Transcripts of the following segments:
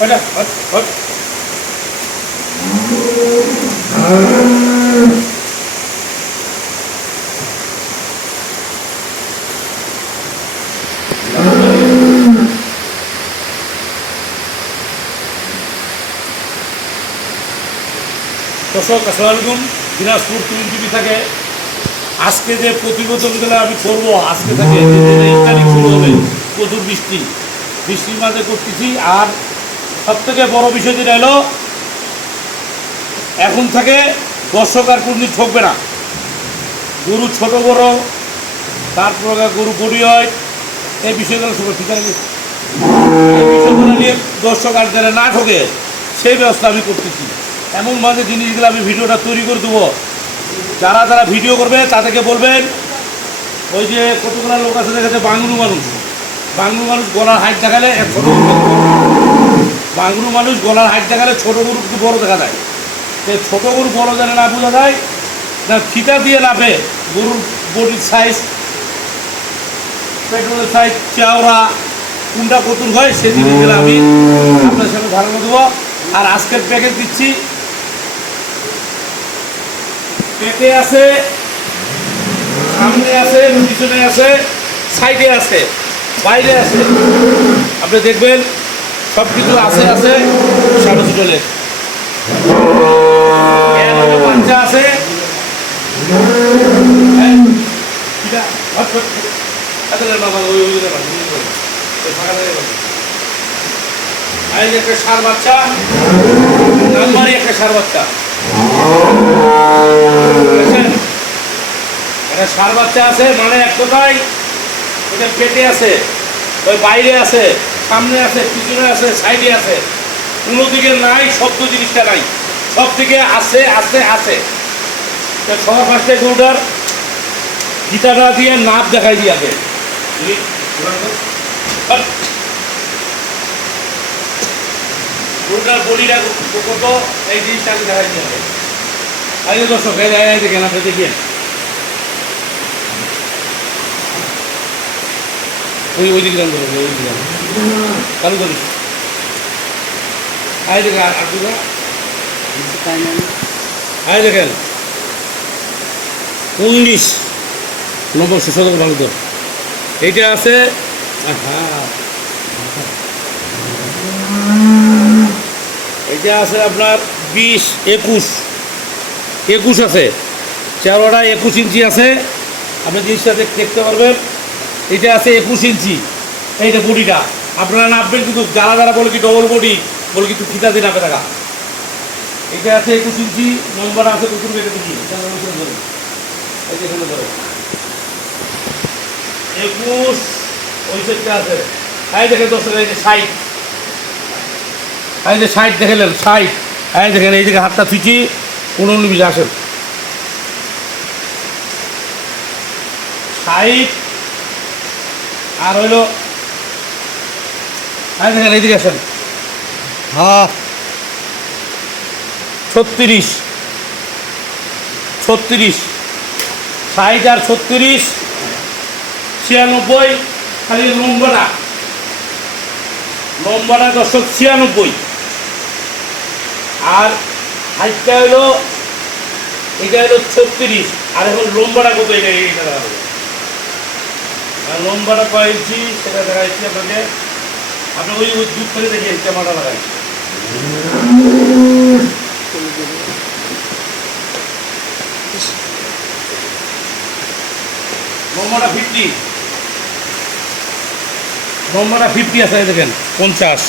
ওইটা hot hot দর্শক, আসসালামু আলাইকুম। দিনাজপুর টুইন টিভি থেকে আজকে যে প্রতিবেদনগুলো আমি করব, আজকে থেকে প্রচুর বৃষ্টি। বৃষ্টির মাঝে করতেছি, আর সব থেকে বড় বিষয় যেটা হলো, এখন থেকে দর্শক আর কোনদিন ঠকবে না। গরু ছোট বড় তারপর গরু গড়ি হয়। এই বিষয়গুলো সব ঠিক আছে বিষয়গুলো নিয়ে দর্শক আর যারা না ঠকে, সেই ব্যবস্থা আমি করতেছি। এমন মাঝে জিনিসগুলো আমি ভিডিওটা তৈরি করে দেবো। যারা যারা ভিডিও করবে, তাদেরকে বলবেন, ওই যে কতগুলো লোক আছে দেখেছে, বাংলু মানুষ। বাংলু মানুষ গলার হাইট দেখালে এক ছোটো বাংলু মানুষ গলার হাইট দেখালে ছোটো গরু একটু বড় দেখা যায়। তো ছোটো গরু বড় যেন না বোঝা যায়, না ফিতা দিয়ে নাপে গরুর বডির সাইজ পেট্রোলের সাইজ চাওড়া কোনটা কতুন হয় সে জিনিসগুলো আমি আপনার সাথে ধারণা দেবো। আর আজকের প্যাকেজ দিচ্ছি। পেটে আছে, সামনে আছে, পিছনে আছে সাইডে আছে, বাইরে আছে। আপনি দেখবেন সব কিছু আছে আছে। হোটেলের বাচ্চা আছে সার বাচ্চা, নাম্বারই একটা সার বাচ্চা। সার বাচ্চা আছে মানে এক কথায়, ওটা পেটে আছে, ওই বাইরে আছে। সামনে আছে পিছনে আছে সাইডে আছে কোনো দিকে নাই শব্দ জিনিসটা নাই সব দিকে আছে আছে আছে সবার ফার্স্টে গরুটার গীতাটা দিয়ে নাপ দেখাই দিয়ে আছে গরুটার বলিটা কত এই জিনিসটা আমি দেখাই দিয়ে হবে আগে দর্শক দেখেন আপনি দেখিয়ে ওই ওই দিকে ধরো, ওই দিকে চালু করিস আয় আর আয় দেখেন উনিশ। নম্বর সুসদক ভালো তো এইটা আছে হ্যাঁ এটা আছে আপনার বিশ একুশ। একুশ আছে। চারোটা একুশ ইঞ্চি আছে। আপনি জিনিসটা দেখ- দেখতে পারবেন। এটা আছে একুশ ইঞ্চি। এইটা বডিটা। আপনারা নামবেন কিন্তু যারা যারা বলে কি ডবল বডি বলে কিন্তু ফিতা দিয়ে নামে টাকা এটা আছে একুশ ইঞ্চি নম্বর আছে কুকুর দেখি। এটা যে এখানে ধরো। একুশ, ওই সেটটা আছে। এই দেখেন দশ এই যে ষাট এই যে ষাট দেখলেন ষাট এই দেখেন, এই দিকে হাতটা ফিচি উননব্বই আসেন। ষাট আর হইল এই দেখেন এইদিকে আসেন। হ্যাঁ। ছত্রিশ। ছত্রিশ। ষাট আর ছত্রিশ ছিয়ানব্বই খালি লম্বাটা। লম্বাটা দশশো ছিয়ানব্বই। আর হাইটটা হলো এটা হলো ছত্রিশ। আর এখন লম্বাটা কত? এটা লম্বাটা কয় ইঞ্চি, সেটা দেখাচ্ছি আপনাকে। আপনি ওই ওই দুধ করে দেখেন ক্যামেরা লাগাই। নম্বরটা ফিফটি নম্বরটা ফিফটি আছে দেখেন, পঞ্চাশ।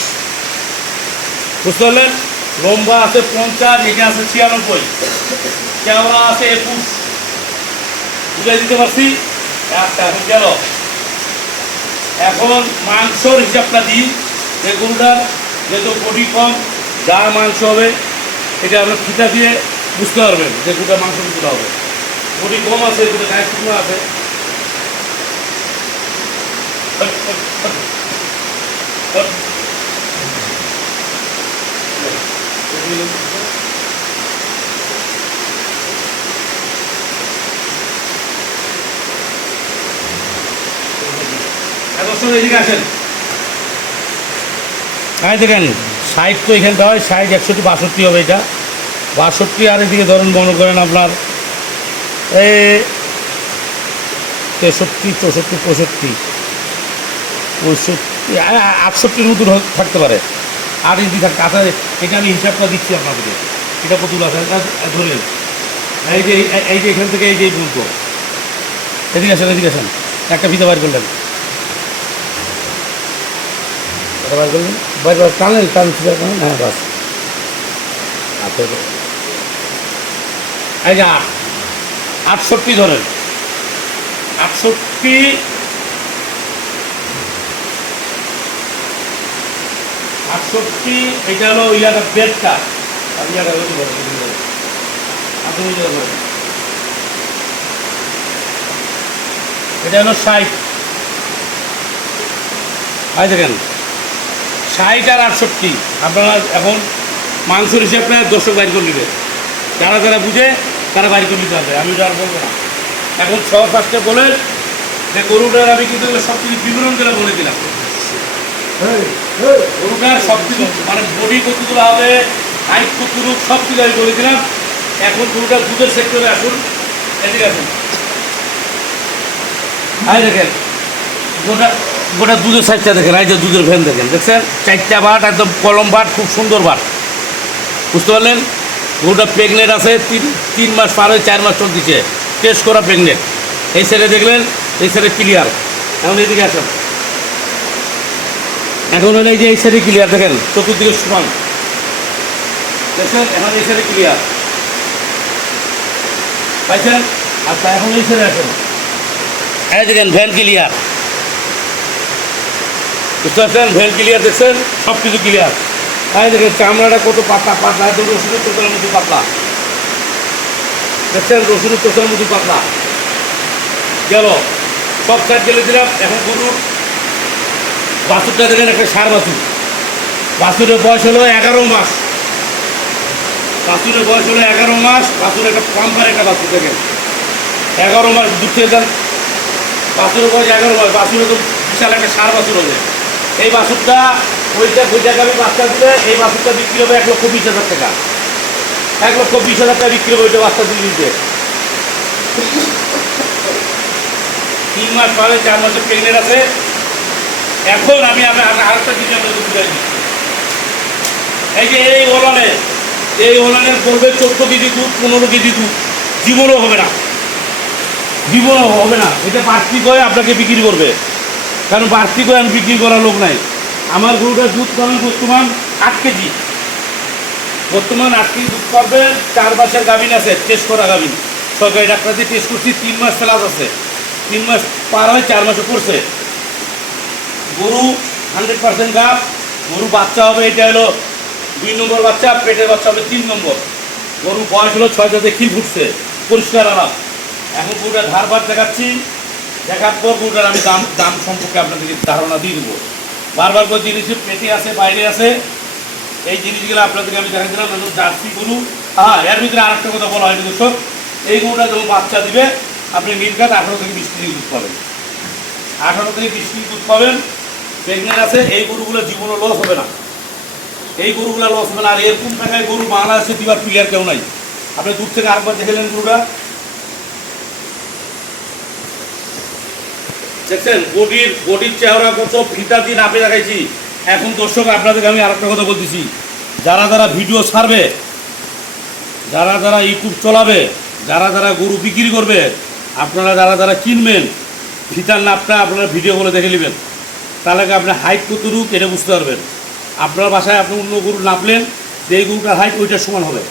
বুঝতে পারলেন? লম্বা আছে পঞ্চাশ এটা আছে ছিয়ানব্বই। কেওড়া আছে একুশ। বুঝাই দিতে পারছি? আচ্ছা এখন গেল। এখন মাংসর হিসাবটা দিই। যে গরুটার যেহেতু বডি কম যা মাংস হবে এটা আপনার ফিতা দিয়ে বুঝতে পারবেন যে গরুটা মাংস কতটা হবে। বডি কম আছে গরুটা গায়ে শুকনো আছে। হট, হট, শুনুন, এদিকে দেখেন সাইজ তো এখানটা হয় সাইজ একষট্টি বাষট্টি হবে এটা। বাষট্টি আর এদিকে ধরেন মনে করেন আপনার এই তেষট্টি চৌষট্টি পঁয়ষট্টি। পঁয়ষট্টি আটষট্টির মতো থাকতে পারে। আর ইঞ্চি থাকতে আচ্ছা এটা আমি হিসাবটা দিচ্ছি আপনাদের এটা কতগুলো আছে ধরেন এই যে এই- যে এখান থেকে এই যে পর্যন্ত এদিকে আসেন এদিকে আসেন। একটা ফিতে বার করলেন এটা বার করলেন বার বার টানেন টান ফিতে টানেন হ্যাঁ বাস। আচ্ছা এটা। এই যে আট আটষট্টি ধরেন। আটষট্টি। আটষট্টি, এটা হলো ইয়াটা বেডটা বলে? আপনি এটা হলো ষাট। আই দেখেন। ষাট আর আটষট্টি। আপনারা এখন মাংসের হিসেবে দর্শক বাইর করে নেবে যারা যারা বুঝে তারা বাইর করে নিতে হবে। আমি তো আর বলব না। এখন ছ ফার্স্টে বলেন যে গরুটার আমি কিন্তু সব কিছু বিবরণ করে বলে দিলাম। গরুটার সব কিছু মানে বডি কতগুলো হবে হাইট কতটুকু সব কিছু আমি বলে দিলাম। এখন গরুটার দুধের সেক্টরে আসুন। এদিকে আসুন। আই দেখেন। গোটা গোটা দুধের সাইজটা দেখেন, এই যে দুধের ভ্যান দেখেন। দেখছেন? চারটা বাট একদম কলম বাট খুব সুন্দর বাট বুঝতে পারলেন? গরুটা প্রেগনেন্ট আছে, তিন তিন মাস পার হয়ে চার মাস চলতেছে। টেস্ট করা প্রেগনেন্ট এই সাইডে দেখলেন, এই সাইডে ক্লিয়ার এখন এইদিকে আসেন। এখন হলো এই যে এই সাইডে ক্লিয়ার দেখেন, চতুর্দিকে সমান। দেখছেন? এখন এই সাইডে ক্লিয়ার পাইছেন? আচ্ছা এখন এই সাইডে আসেন। এই দেখেন ভ্যান ক্লিয়ার বুঝতে ভ্যান ক্লিয়ার দেখছেন? সব কিছু ক্লিয়ার এই দেখেন, চামড়াটা কত পাতলা পাতলা, একদম রসুনের তোতার মতো পাতলা। দেখছেন? রসুনের তোতার মতো পাতলা। গেল। সব সাইড গেলে দিলাম। এখন গরুর বাছুরটা দেখেন, একটা সার বাছুর। বাছুরের বয়স হলো এগারো মাস। বাছুরের বয়স হলো এগারো মাস। বাছুর একটা পাম্পার একটা বাছুর, দেখেন। এগারো মাস দুধ থেকে দেন বাছুরের বয়স এগারো মাস। বাছুরের তো বিশাল একটা সার বাছুর হবে। এই বাছুরটা ওইটা ওই জায়গায় আমি বাচ্চা দিলে এই বাছুরটা বিক্রি হবে এক লক্ষ বিশ হাজার টাকা। এক লক্ষ বিশ হাজার টাকা বিক্রি হবে ওইটা বাচ্চা দিলে দিতে তিন মাস পরে চার মাসের প্রেগনেন্ট আছে। এখন আমি আরেকটা জিনিস দিই এই যে এই ওলানে, এই ওলানের করবে চোদ্দ কেজি দুধ, পনেরো কেজি দুধ। জীবনও হবে না। জীবনও হবে না। এটা বাড়তি করে আপনাকে বিক্রি করবে। কারণ বাড়তি করে আমি বিক্রি করার লোক নাই। আমার গরুটার দুধ পাবেন বর্তমান আট কেজি। বর্তমান আট কেজি দুধ পাবেন চার মাসের গাভিন আছে টেস্ট করা গাভিন। সরকারি ডাক্তার দিয়ে টেস্ট করছি, তিন মাস প্লাস আছে। তিন মাস পার হয়, চার মাসে পড়ছে। গরু হান্ড্রেড পার্সেন্ট গাছ গরু বাচ্চা হবে, এটা হলো দুই নম্বর বাচ্চা, পেটের বাচ্চা হবে তিন নম্বর। গরু বয়স হলো ছয় যাতে খিল ফুটছে, পরিষ্কার আলাপ এখন গরুটা ধার ভার দেখাচ্ছি। দেখার পর আমি দাম দাম সম্পর্কে আপনাদেরকে ধারণা দিয়ে দেবো। বারবার করে জিনিস পেটে আছে, বাইরে আছে, এই জিনিসগুলো আপনাদেরকে আমি দেখা দিলাম। জার্সি গরু। হ্যাঁ এর ভিতরে আরেকটা কথা বলা হয়নি দর্শক। এই গরুটা যখন বাচ্চা দিবে, আপনি নির্ঘাত আঠারো থেকে বিশ কেজি দুধ পাবেন। আঠারো থেকে বিশ কেজি দুধ পাবেন। প্রেগনেন্ট আছে, এই গরুগুলো জীবনও লস হবে না। এই গরুগুলো লস হবে না। আর এরকম টাকায় গরু বাংলাদেশে দিবার প্লেয়ার কেউ নাই। আপনি দূর থেকে আরেকবার দেখেলেন গরুটা। দেখছেন, বডির বডির চেহারা কত ফিতা দিয়ে নাপে দেখাইছি। এখন দর্শক আপনাদেরকে আমি আরেকটা কথা বলতেছি। যারা যারা ভিডিও ছাড়বে, যারা যারা ইউটিউব চলাবে, যারা যারা গরু বিক্রি করবে, আপনারা যারা যারা কিনবেন ফিতার নাপটা আপনারা ভিডিও করে দেখে নেবেন। তাহলে কি আপনার হাইট কতটুক এটা বুঝতে পারবেন। আপনার বাসায় আপনি অন্য গরু নাপলেন যে গরুটার হাইট ওইটার সমান হবে।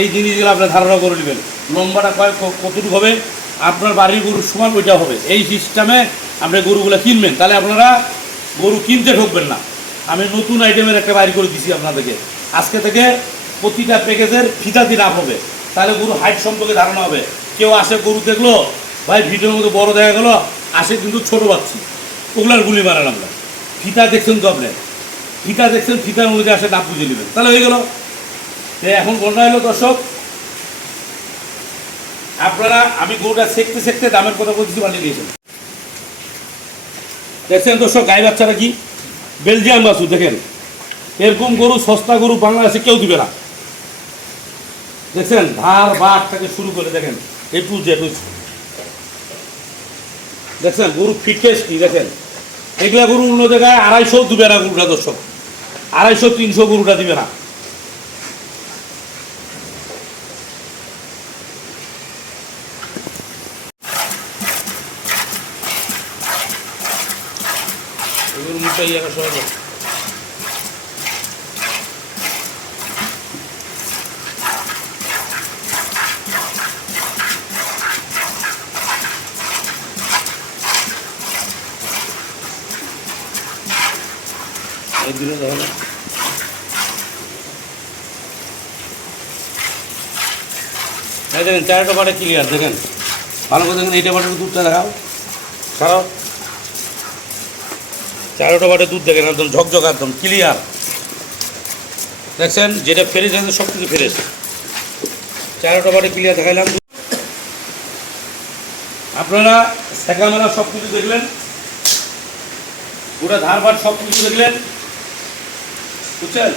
এই জিনিসগুলো আপনার ধারণা করে নেবেন। লম্বাটা কয় কতটুকু হবে? আপনার বাড়ির গরুর সমান ওইটা হবে। এই সিস্টেমে আপনি গরুগুলো কিনবেন। তাহলে আপনারা গরু কিনতে ঢুকবেন না। আমি নতুন আইটেমের একটা বাইর করে দিছি আপনাদেরকে। আজকে থেকে প্রতিটা প্যাকেজের ফিতা দিয়ে নাপ হবে। তাহলে গরু হাইট সম্পর্কে ধারণা হবে। কেউ আসে গরু দেখল, ভাই, ভিডিওর মধ্যে বড় দেখা গেলো, আসে কিন্তু ছোট পাচ্ছি ওগুলার গুলি মারেন আমরা। ফিতা দেখছেন তো আপনি? ফিতা দেখছেন, ফিতার মধ্যে আসে নাপ বুঝে নেবেন তাহলে হয়ে গেল। এখন ঘটনা হলো, দর্শক। আপনারা, আমি গরুটা সেকতে সেকতে দামের কথা বলছি বানিয়ে দিয়েছেন। দেখছেন দর্শক, গাই বাচ্চারা কি? বেলজিয়াম বাছুর, দেখেন। এরকম গরু, সস্তা গরু বাংলাদেশে কেউ দিবে না। দেখছেন, ধার বাট থেকে শুরু করে, দেখেন, এ টু জেড দেখছেন, গরু ফিটনেস কি, দেখেন? এগুলা গরু অন্য জায়গায় আড়াইশো দিবে না গরুটা, দর্শক। আড়াইশো, তিনশো গরুটা দিবে না এগুলো মুখে ইয়ে সবাই বলে। এই দিলে দেখো না। এই দেখেন চারটা বাটে ক্লিয়ার দেখেন ভালো করে দেখেন, এইটা বাটের দুধটা দেখাও ছাড়াও চারোটা বাটে দুধ দেখেন, একদম ঝকঝক, একদম ক্লিয়ার দেখছেন? যেটা ফ্রেশ আছে সব কিছু ফ্রেশ চারোটা বাটে ক্লিয়ার দেখাইলাম। আপনারা সেকামেলা সব কিছু দেখলেন। গোটা ধারবার সব কিছু দেখলেন। বুঝছেন?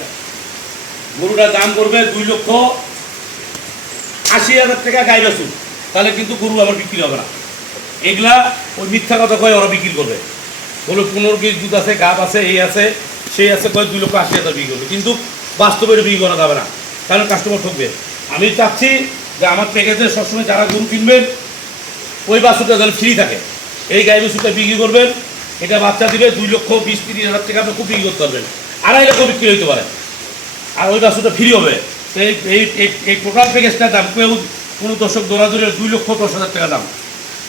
গরুটার দাম করবে দুই লক্ষ আশি হাজার টাকা গাই বেসুন তাহলে কিন্তু গরু আমার বিক্রি হবে না। এগুলা ওই মিথ্যা কথা কয়ে ওরা বিক্রি করবে। বলে, পনেরো কেজি দুধ আছে গাব আছে, এই আছে, সেই আছে, কয় দুই লক্ষ আশি হাজার বিক্রি করবে। কিন্তু বাস্তবে এটা বিক্রি করা যাবে না, কারণ কাস্টমার ঠকবে। আমি চাচ্ছি যে আমার প্যাকেজে সবসময় যারা গরু কিনবেন, ওই বাছুরটা যেন ফ্রি থাকে। এই গাই বাছুরটা বিক্রি করবেন, এটা বাচ্চা দিবে দুই লক্ষ বিশ, তিরিশ হাজার টাকা আপনি খুব বিক্রি করতে পারবেন। আড়াই লক্ষ বিক্রি হইতে পারে। আর ওই বাছুরটা ফ্রি হবে। এই এই, এই- এই টোটাল প্যাকেজটার দাম কেউ কোনো দর্শক দৌড়াদৌড়ে দুই লক্ষ দশ হাজার টাকা দাম।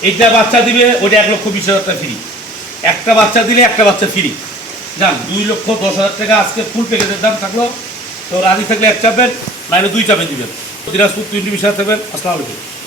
এইটা বাচ্চা দিবে, ওইটা এক লক্ষ বিশ হাজার টাকা ফ্রি একটা বাচ্চা দিলে একটা বাচ্চা ফ্রি যান দুই লক্ষ দশ হাজার টাকা আজকে ফুল প্যাকেজের দাম থাকল। তো রাজি থাকলে এক চাপেন নাহলে দুই চাপে দিবেন। দিনাজপুর তিনটি বিশ থাকবেন। আসসালামু আলাইকুম।